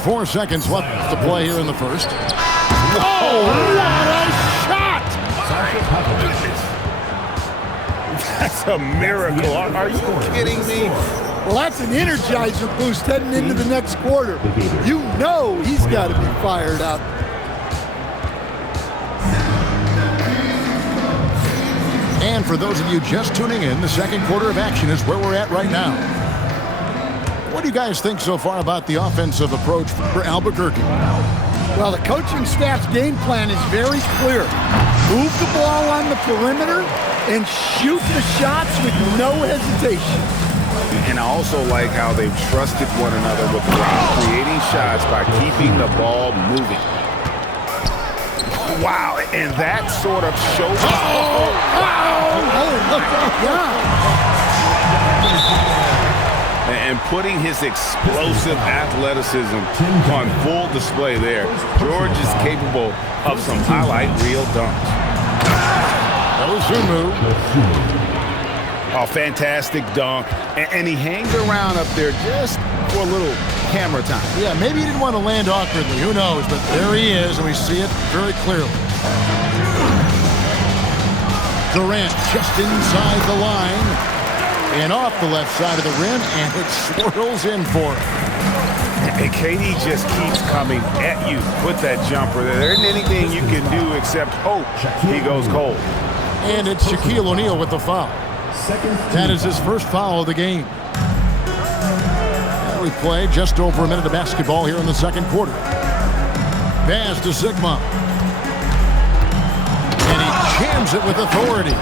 4 seconds left to play here in the first. Oh, what a shot! That's a miracle. Are you kidding me? Well, that's an energizer boost heading into the next quarter. You know he's got to be fired up. And for those of you just tuning in, the second quarter of action is where we're at right now. What do you guys think so far about the offensive approach for Albuquerque? Well, the coaching staff's game plan is very clear. Move the ball on the perimeter and shoot the shots with no hesitation. And I also like how they've trusted one another with the ball, creating shots by keeping the ball moving. Wow, and that sort of shows. And putting his explosive athleticism on full display there. George is capable of some highlight reel dunks. Osunmu. A fantastic dunk. And he hangs around up there just for a little camera time. Yeah, maybe he didn't want to land awkwardly. Who knows? But there he is, and we see it very clearly. Durant just inside the line and off the left side of the rim, and it swirls in for him. And KD just keeps coming at you with that jumper. There isn't anything you can do except hope he goes cold. And it's Shaquille O'Neal with the foul. That is his first foul of the game. And we play just over a minute of basketball here in the second quarter. Pass to Sigma. And he jams it with authority.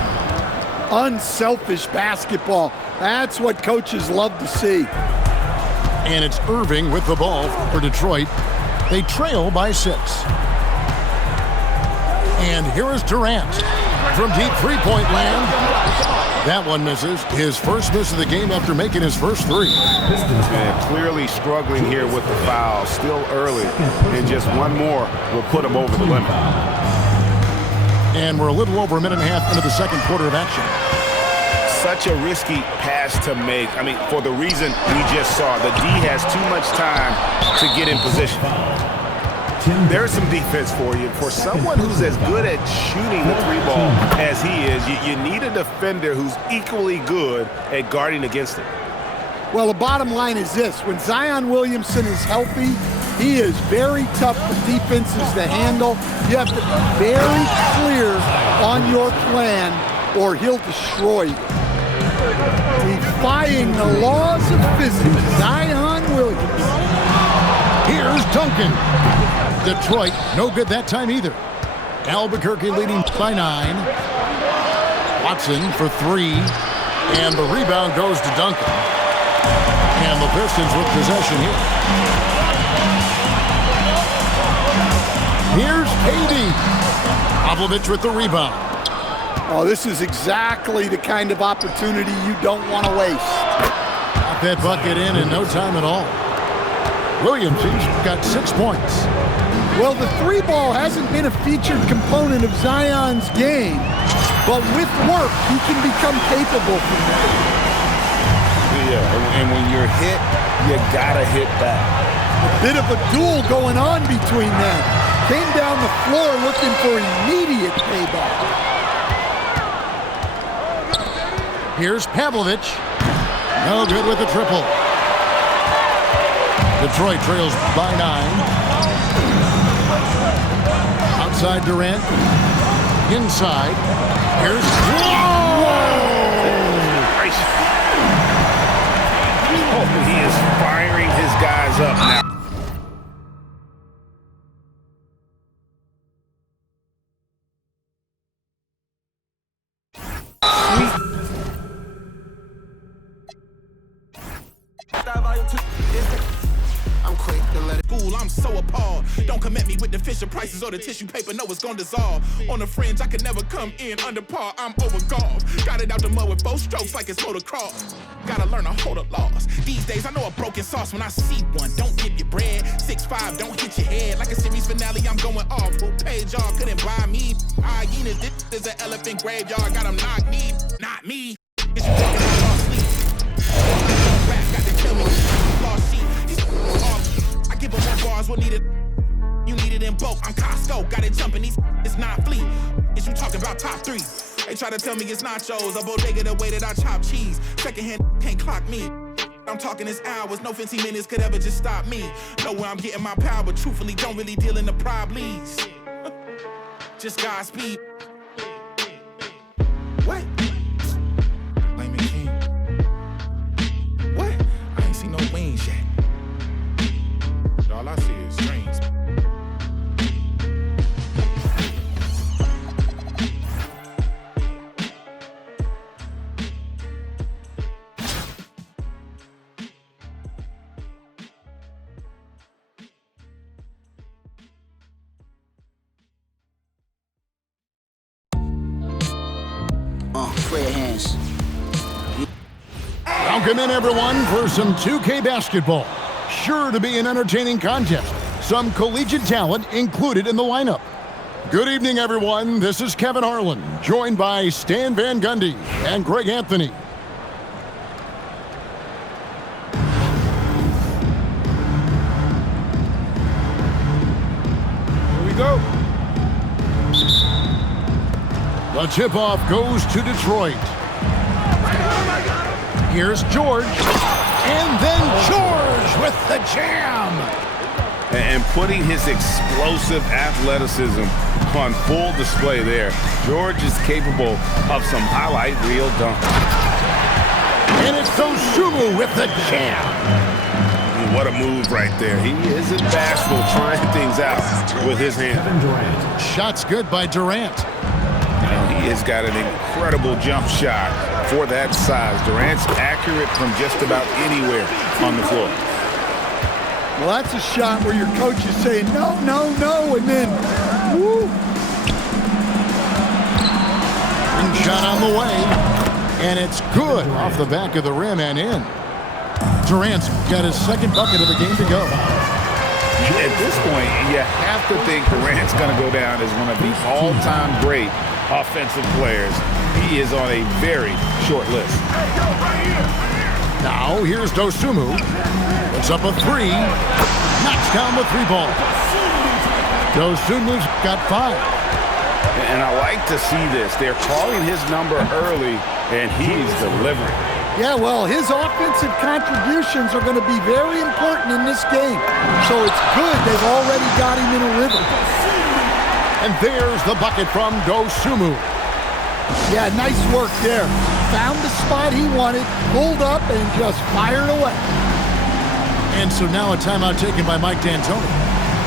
Unselfish basketball. That's what coaches love to see. And it's Irving with the ball for Detroit. They trail by 6. And here is Durant from deep three-point land. That one misses. His first miss of the game after making his first 3. And clearly struggling here with the foul. Still early. And just one more will put him over the limit. And we're a little over a minute and a half into the second quarter of action. Such a risky pass to make. I mean, for the reason we just saw. The D has too much time to get in position. There's some defense for you. For someone who's as good at shooting the 3-ball as he is, you need a defender who's equally good at guarding against it. Well, the bottom line is this. When Zion Williamson is healthy, he is very tough for defenses to handle. You have to be very clear on your plan or he'll destroy you. Defying the laws of physics, Zion Williamson. Here's Duncan. Detroit, no good that time either. Albuquerque leading by 9. Watson for 3. And the rebound goes to Duncan. And the Pistons with possession here. Here's KD. Popovich with the rebound. Oh, this is exactly the kind of opportunity you don't want to waste. Got that bucket in no time at all. Williamson's got 6 points. Well, the 3-ball hasn't been a featured component of Zion's game, but with work, he can become capable from that. Yeah, and when you're hit, you gotta hit back. A bit of a duel going on between them. Came down the floor looking for immediate payback. Here's Pavlovich. No good with the triple. Detroit trails by 9. Outside Durant. Inside. Here's... Oh, he is firing his guys up now. I'm quick to let it fool, I'm so appalled. Don't come at me with the Fisher prices or the tissue paper, no, it's gonna dissolve. On the fringe, I could never come in under par, I'm over golf. Got it out the mud with 4 strokes like it's motocross. Gotta learn to hold a loss. These days, I know a broken sauce when I see one. Don't dip your bread, 6'5", don't hit your head. Like a series finale, I'm going off. Who paid y'all, couldn't buy me. Hyenas, this is an elephant graveyard, got them knocked me, not me. It's you taking my lost sleep. Rap got to kill me. Lost sheep. I give him one bar girls will need it. You need it in bulk. I'm Costco, got it jumping. It's not fleet. Is you talking about top 3? They try to tell me it's nachos, a bodega the way that I chop cheese. Secondhand can't clock me. I'm talking this hours, no 15 minutes could ever just stop me. Know where I'm getting my power, but truthfully don't really deal in the problems. Just Godspeed. What? Blame it, King. What? I ain't seen no wings yet. All I see is strings. Put your hands. Welcome in, everyone, for some 2K basketball. Sure to be an entertaining contest. Some collegiate talent included in the lineup. Good evening, everyone. This is Kevin Harlan, joined by Stan Van Gundy and Greg Anthony. Here we go. The tip-off goes to Detroit. Here's George. And then George with the jam. And putting his explosive athleticism on full display there. George is capable of some highlight reel dunk. And it's Dosunmu with the jam. What a move right there. He isn't bashful trying things out with his hand. Shot's good by Durant. And he has got an incredible jump shot for that size. Durant's accurate from just about anywhere on the floor. Well, that's a shot where your coach is saying, no, no, no, and then, woo. And shot on the way. And it's good off the back of the rim and in. Durant's got his second bucket of the game to go. At this point, you have to think Durant's going to go down as one of the all-time great offensive players. He is on a very short list. Now, here's Dosunmu. Puts up a three. Knocks down the three ball. Dosunmu's got 5. And I like to see this. They're calling his number early, and he's delivering. Yeah, well, his offensive contributions are going to be very important in this game. So it's good they've already got him in a rhythm. And there's the bucket from Dosunmu. Yeah, nice work there. Found the spot he wanted, pulled up, and just fired away. And so now a timeout taken by Mike D'Antoni.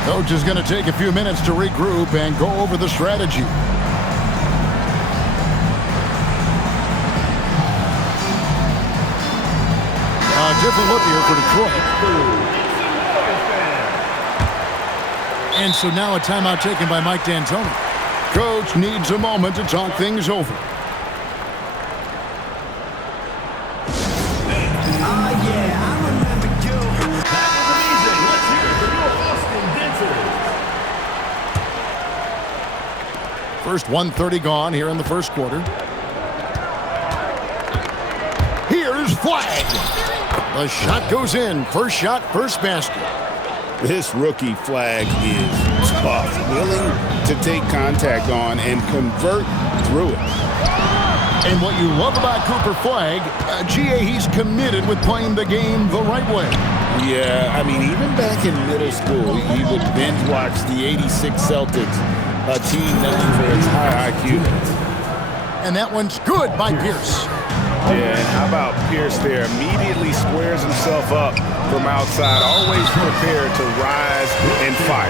Coach is going to take a few minutes to regroup and go over the strategy. A different look here for Detroit. And so now a timeout taken by Mike D'Antoni. Coach needs a moment to talk things over. First 1:30 gone here in the first quarter. Here's Flag. The shot goes in. First shot, first basket. This rookie Flag is tough, willing to take contact on and convert through it. And what you love about Cooper Flag, he's committed with playing the game the right way. Yeah, I mean, even back in middle school, he would binge watch the '86 Celtics, a team known for its high IQ. And that one's good by Pierce. Yeah, and how about Pierce there? Immediately squares himself up from outside, always prepared to rise and fire.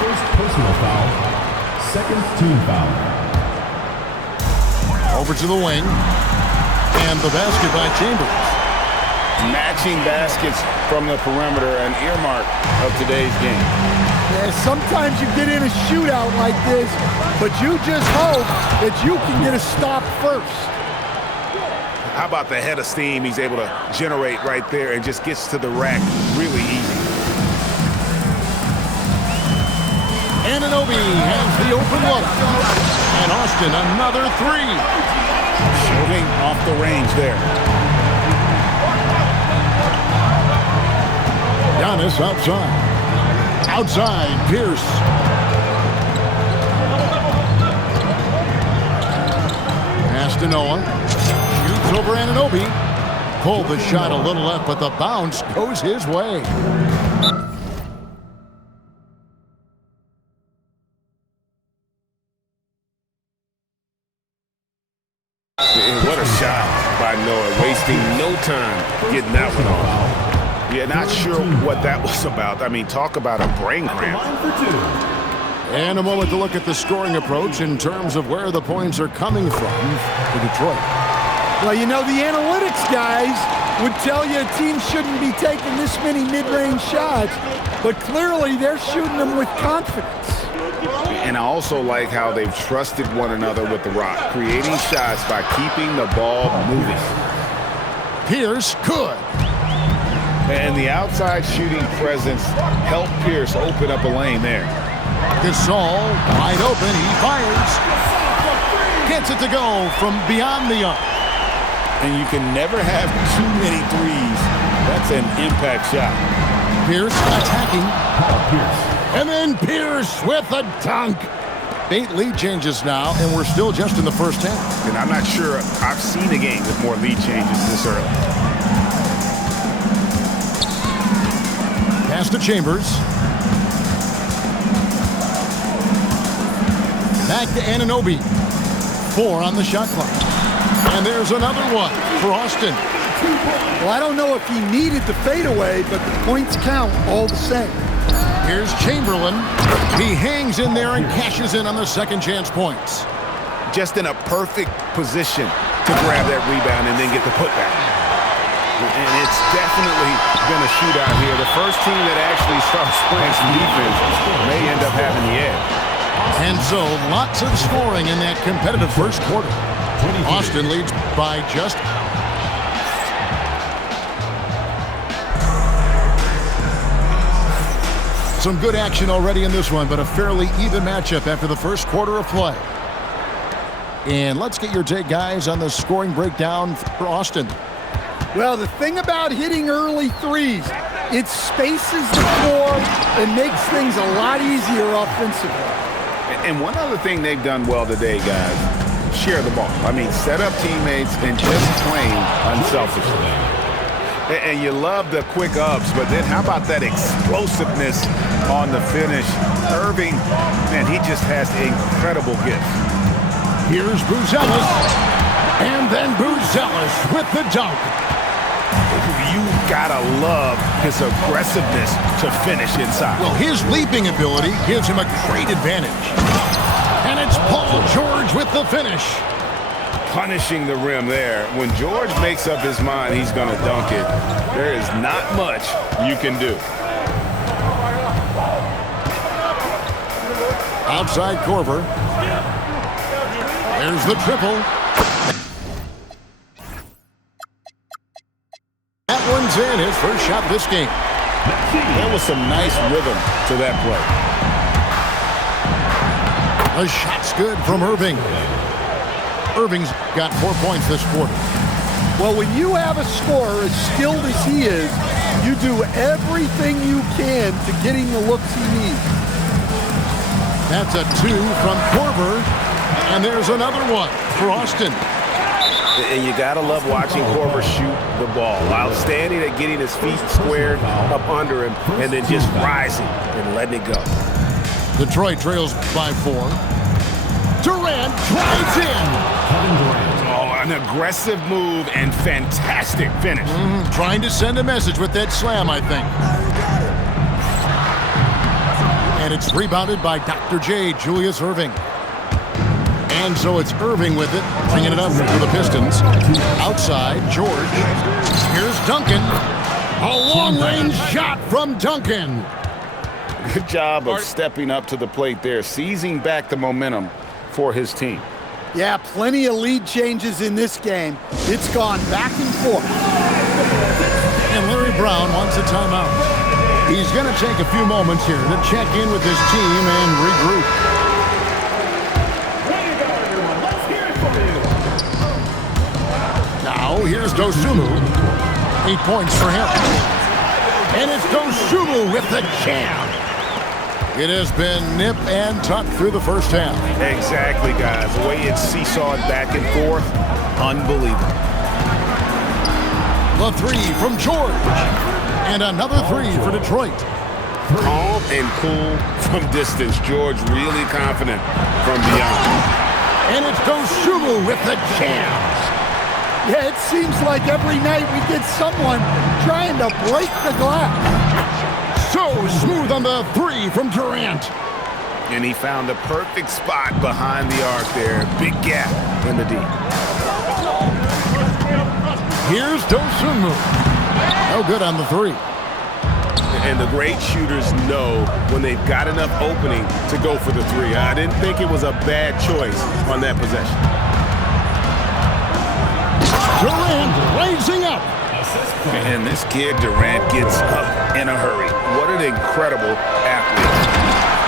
First personal foul, second team foul. Over to the wing. And the basket by Chambers. Matching baskets from the perimeter, an earmark of today's game. Yeah, sometimes you get in a shootout like this, but you just hope that you can get a stop first. How about the head of steam he's able to generate right there and just gets to the rack really easy. Anunoby has the open look. And Austin, another three. Shooting off the range there. Giannis outside. Outside, Pierce. Pass to Noah. Shoots over Anunoby. Pulled the shot a little left, but the bounce goes his way. What a shot by Noah, wasting no time getting that one off. Yeah, not sure what that was about. I mean, talk about a brain cramp. And a moment to look at the scoring approach in terms of where the points are coming from for Detroit. Well, you know, the analytics guys would tell you a team shouldn't be taking this many mid-range shots, but clearly they're shooting them with confidence. And I also like how they've trusted one another with the rock, creating shots by keeping the ball moving. Pierce good. And the outside shooting presence helped Pierce open up a lane there. Gasol wide open. He fires. Gets it to go from beyond the arc. And you can never have too many threes. That's an impact shot. Pierce attacking. And then Pierce with a dunk. 8 lead changes now, and we're still just in the first half. And I'm not sure I've seen a game with more lead changes this early. Pass to Chambers. Back to Anunoby. 4 on the shot clock. And there's another one for Austin. Well, I don't know if he needed the fadeaway, but the points count all the same. Here's Chamberlain. He hangs in there and cashes in on the second chance points. Just in a perfect position to grab that rebound and then get the putback. And it's definitely been a shootout here. The first team that actually starts playing some defense may end up having the edge. And so lots of scoring in that competitive first quarter. Austin leads by just some good action already in this one, but a fairly even matchup after the first quarter of play. And let's get your take, guys, on the scoring breakdown for Austin. Well, the thing about hitting early threes, it spaces the floor and makes things a lot easier offensively. And one other thing they've done well today, guys, share the ball. I mean, set up teammates and just playing unselfishly. And you love the quick ups, but then how about that explosiveness on the finish? Irving, man, he just has incredible gifts. Here's Buzelis, and then Buzelis with the dunk. You gotta love his aggressiveness to finish inside. Well, his leaping ability gives him a great advantage. And it's Paul George with the finish. Punishing the rim there. When George makes up his mind he's going to dunk it, there is not much you can do. Outside Korver. There's the triple. That one's in, his first shot this game. There was some nice rhythm to that play. The shot's good from Irving. Irving's got 4 points this quarter. Well, when you have a scorer as skilled as he is, you do everything you can to get him the looks he needs. That's a 2 from Korver. And there's another one for Austin. And you got to love watching Korver shoot the ball. Outstanding at getting his feet squared up under him and then just rising and letting it go. Detroit trails by 4. Durant drives in. Oh, an aggressive move and fantastic finish. Trying to send a message with that slam, I think. And it's rebounded by Dr. J, Julius Irving. And so it's Irving with it, bringing it up for the Pistons. Outside, George. Here's Duncan. A long-range shot from Duncan. Good job of stepping up to the plate there, seizing back the momentum for his team. Yeah, plenty of lead changes in this game. It's gone back and forth. And Larry Brown wants a timeout. He's going to take a few moments here to check in with his team and regroup. Now, here's Dosunmu. 8 points for him. And it's Dosunmu with the jam. It has been nip and tuck through the first half. Exactly, guys. The way it's seesawed back and forth, unbelievable. The three from George. And another three for Detroit. Calm and cool from distance. George really confident from beyond. And it's Dosunmu with the jams. Yeah, it seems like every night we get someone trying to break the glass. So smooth on the three from Durant. And he found the perfect spot behind the arc there. Big gap in the D. Here's Dosunmu. No good on the three. And the great shooters know when they've got enough opening to go for the three. I didn't think it was a bad choice on that possession. Durant raising up. And this kid, Durant, gets up in a hurry. What an incredible athlete.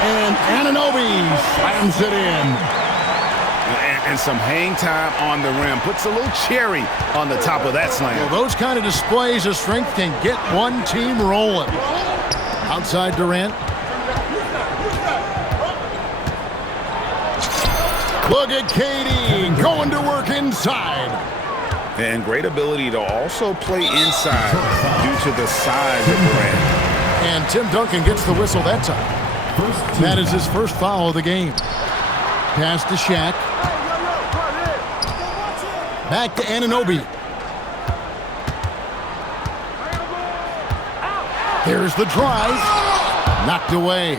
And Anunoby slams it in. And some hang time on the rim. Puts a little cherry on the top of that slam. Well, those kind of displays of strength can get one team rolling. Outside Durant. Look at KD going to work inside. And great ability to also play inside due to the size of Durant. And Tim Duncan gets the whistle that time. That is his first foul of the game. Pass to Shaq. Back to Anunoby. Here's the drive. Knocked away.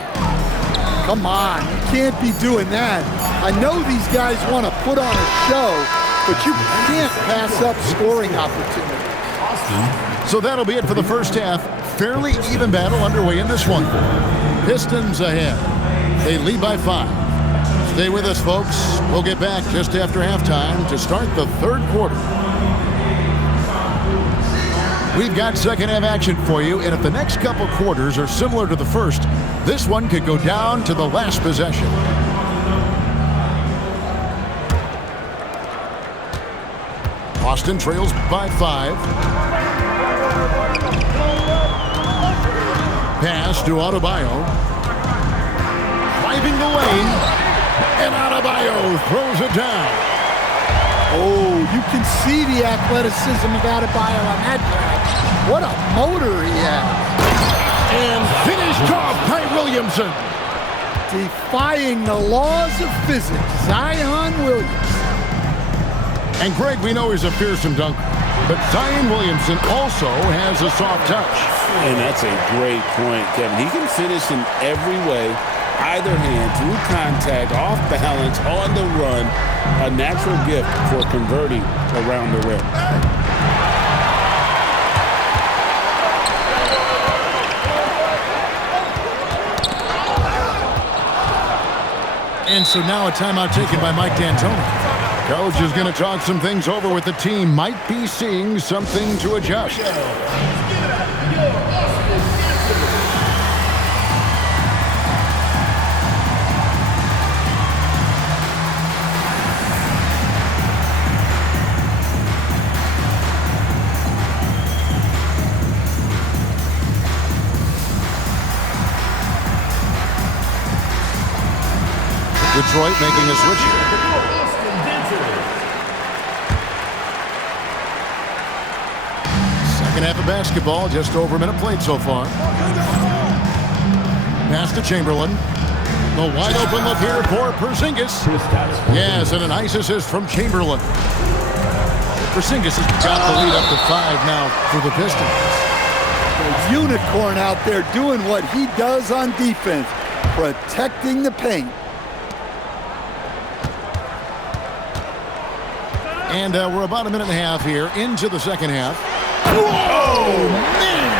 Come on, you can't be doing that. I know these guys want to put on a show, but you can't pass up scoring opportunities. So that'll be it for the first half. Fairly even battle underway in this one. Pistons ahead. They lead by 5. Stay with us, folks. We'll get back just after halftime to start the third quarter. We've got second half action for you, and if the next couple quarters are similar to the first, this one could go down to the last possession. Boston trails by 5. Pass to Adebayo. Driving the lane. And Adebayo throws it down. Oh, you can see the athleticism of Adebayo on that drive. What a motor he has. And finished off by Williamson. Defying the laws of physics, Zion Williamson. And Greg, we know he's a fearsome dunker, but Zion Williamson also has a soft touch. And that's a great point, Kevin. He can finish in every way. Either hand, through contact, off balance, on the run, a natural gift for converting around the rim. And so now a timeout taken by Mike D'Antoni. Coach is going to talk some things over with the team. Might be seeing something to adjust. Detroit making a switch here. Second half of basketball, just over a minute played so far. Pass to Chamberlain. The wide open look here for Porzingis. Yes, and a nice assist from Chamberlain. Porzingis has got the lead up to 5 now for the Pistons. The unicorn out there doing what he does on defense, protecting the paint. And we're about a minute and a half here into the second half. Oh, man!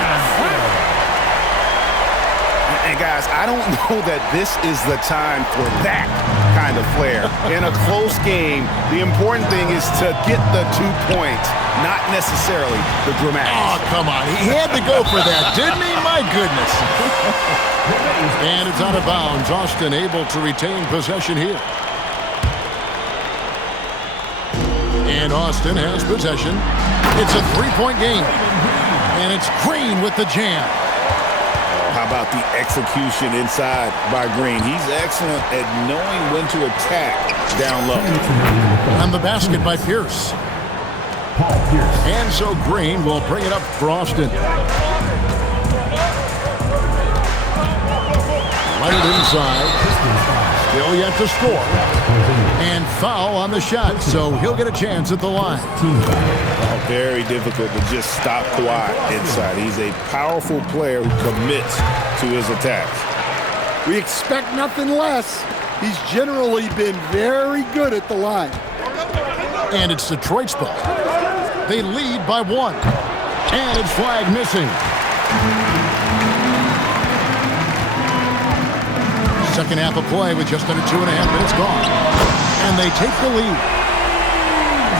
And guys, I don't know that this is the time for that kind of flair. In a close game, the important thing is to get the 2 points, not necessarily the dramatics. Oh, come on. He had to go for that, didn't he? My goodness. And it's out of bounds. Austin able to retain possession here. And Austin has possession. It's a 3-point game. And it's Green with the jam. How about the execution inside by Green? He's excellent at knowing when to attack down low. On the basket by Pierce. Paul Pierce. And so Green will bring it up for Austin. Right inside. Still yet to score. And foul on the shot, so he'll get a chance at the line. Very difficult to just stop Kawhi inside. He's a powerful player who commits to his attacks. We expect nothing less. He's generally been very good at the line. And it's Detroit's ball. They lead by 1. And it's flag missing. Second half of play with just under 2.5 minutes gone. And they take the lead.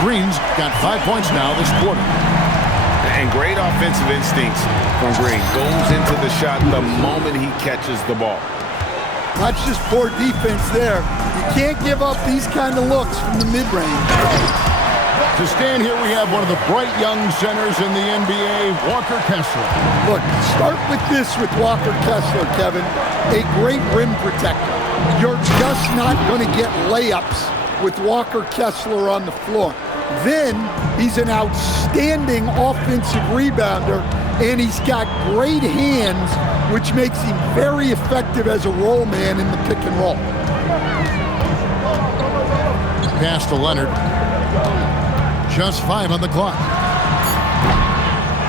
Green's got 5 points now this quarter. And great offensive instincts from Green. Goes into the shot the moment he catches the ball. That's just poor defense there. You can't give up these kind of looks from the mid-range. To stand here, we have one of the bright young centers in the NBA, Walker Kessler. Look, start with this with Walker Kessler, Kevin. A great rim protector. You're just not going to get layups with Walker Kessler on the floor. Then he's an outstanding offensive rebounder, and he's got great hands, which makes him very effective as a roll man in the pick and roll. Pass to Leonard. Just 5 on the clock.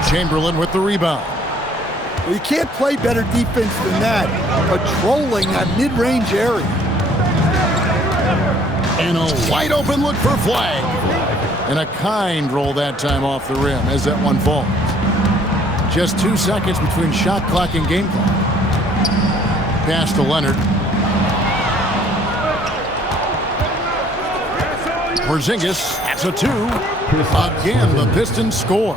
Chamberlain with the rebound. Well, you can't play better defense than that, patrolling that mid-range area. And a wide open look for flag. And a kind roll that time off the rim as that one falls. Just 2 seconds between shot clock and game clock. Pass to Leonard. Porzingis, that's a 2. Again, the Pistons score.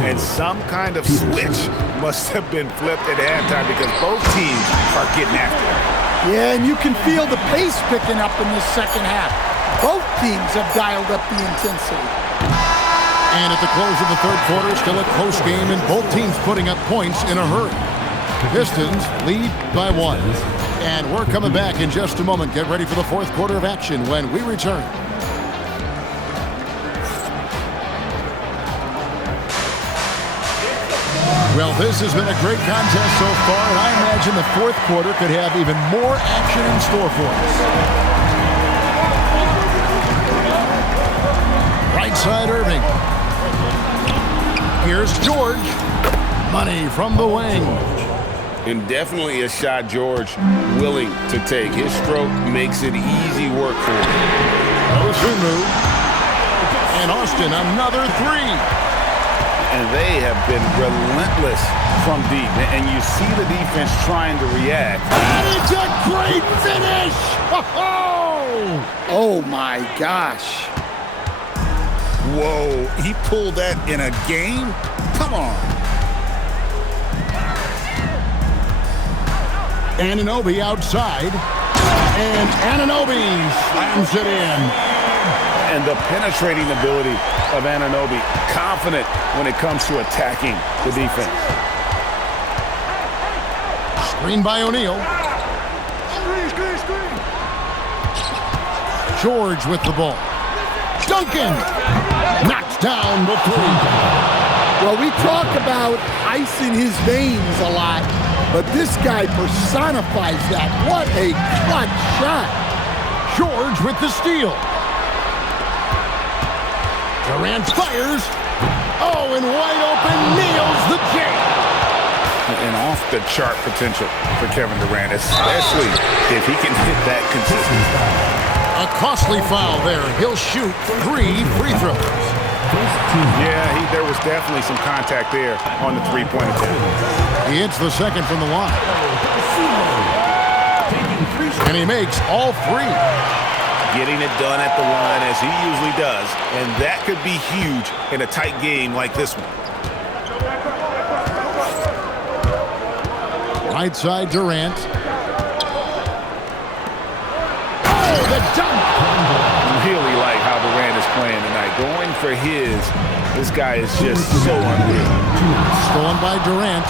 And some kind of switch must have been flipped at halftime because both teams are getting after it. Yeah, and you can feel the pace picking up in this second half. Both teams have dialed up the intensity. And at the close of the third quarter, still a close game, and both teams putting up points in a hurry. Pistons lead by 1. And we're coming back in just a moment. Get ready for the fourth quarter of action when we return. Well, this has been a great contest so far, and I imagine the fourth quarter could have even more action in store for us. Right side, Irving. Here's George. Money from the wing. And definitely a shot George willing to take. His stroke makes it easy work for him. Osunmu. And Austin, another 3. And they have been relentless from deep. And you see the defense trying to react. And it's a great finish! Oh my gosh. Whoa, he pulled that in a game? Come on. Anunoby outside. And Anunoby slams it in. And the penetrating ability of Anunoby, confident when it comes to attacking the defense. Screen by O'Neal. George with the ball. Duncan knocks down the 3. Well, we talk about ice in his veins a lot, but this guy personifies that. What a clutch shot. George with the steal. Durant fires. Oh, and wide open, nails the J. And off-the-chart potential for Kevin Durant, especially if he can hit that consistently. A costly foul there. He'll shoot 3 free throws. Yeah, there was definitely some contact there on the three-point attempt. He hits the second from the line. And he makes all 3. Getting it done at the line as he usually does, and that could be huge in a tight game like this one. Right side, Durant. Oh, the dunk! Really like how Durant is playing tonight. Going for his, this guy is just so unreal. Stolen by Durant.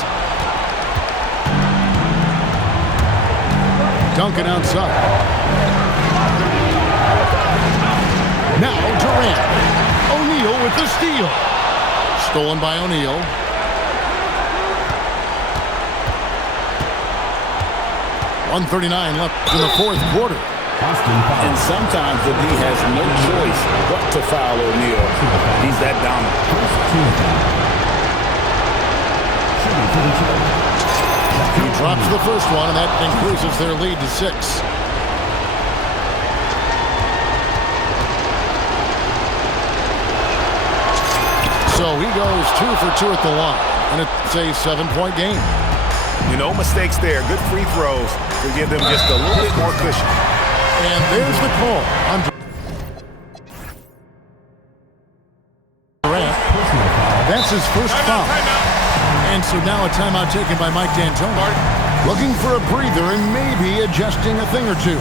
Duncan outside. Now Durant. O'Neal with the steal. Stolen by O'Neal. .139 left in the fourth quarter. And sometimes the D has no choice but to foul O'Neal. He's that dominant. He drops the first one, and that increases their lead to 6. So he goes 2 for 2 at the line, and it's a 7-point game. No mistakes there. Good free throws to give them just a little bit more cushion. And there's the call on Durant. That's his first foul. And so now a timeout taken by Mike D'Antoni. Looking for a breather and maybe adjusting a thing or two.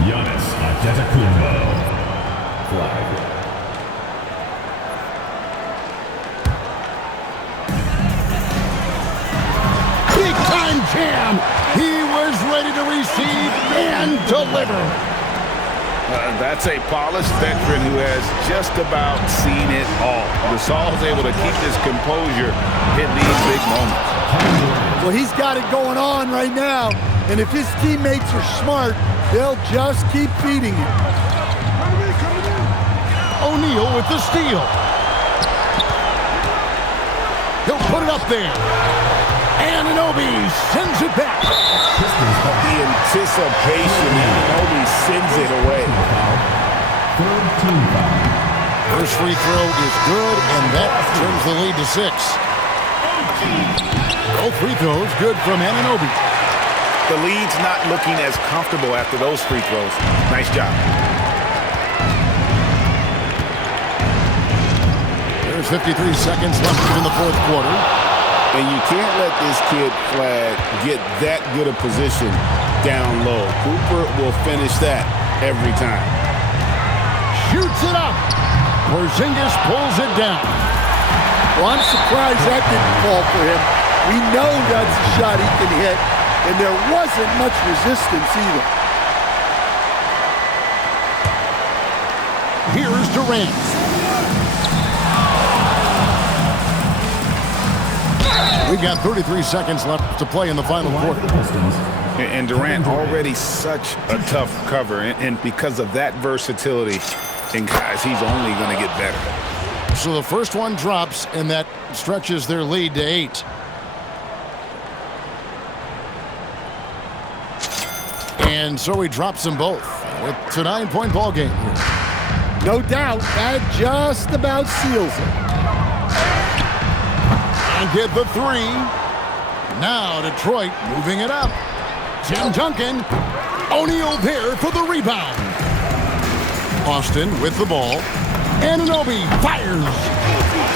Giannis Antetokounmpo. Flag. Big time jam. He was ready to receive and deliver. That's a polished veteran who has just about seen it all. Gasol's able to keep his composure in these big moments. Well, he's got it going on right now, and if his teammates are smart, they'll just keep feeding him. O'Neal with the steal. He'll put it up there. Anunoby sends it back. The anticipation, Anunoby sends it away. First free throw is good, and that turns the lead to 6. Both free throws good from Anunoby. The lead's not looking as comfortable after those free throws. Nice job. There's 53 seconds left in the fourth quarter. And you can't let this kid Flag get that good a position down low. Cooper will finish that every time. Shoots it up. Porzingis pulls it down. Well, I'm surprised that didn't fall for him. We know that's a shot he can hit, and there wasn't much resistance either. Here's Durant. We've got 33 seconds left to play in the final quarter. And Durant already such a tough cover, and because of that versatility, and guys, he's only going to get better. So the first one drops, and that stretches their lead to 8. And so he drops them both. It's a 9-point ball game. No doubt, that just about seals it. And get the 3. Now Detroit moving it up. Tim Duncan. O'Neal there for the rebound. Austin with the ball. Anunoby fires.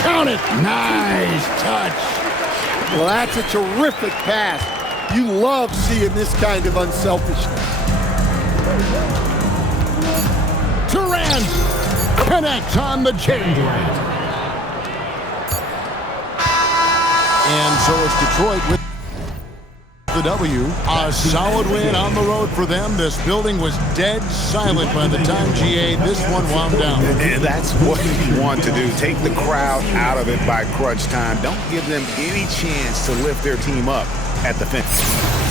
Count it. Nice touch. Well, that's a terrific pass. You love seeing this kind of unselfishness. Durant connects on the J. And so it's Detroit with the W. A solid win on the road for them. This building was dead silent by the time GA this one wound down. And that's what you want to do. Take the crowd out of it by crunch time. Don't give them any chance to lift their team up at the finish.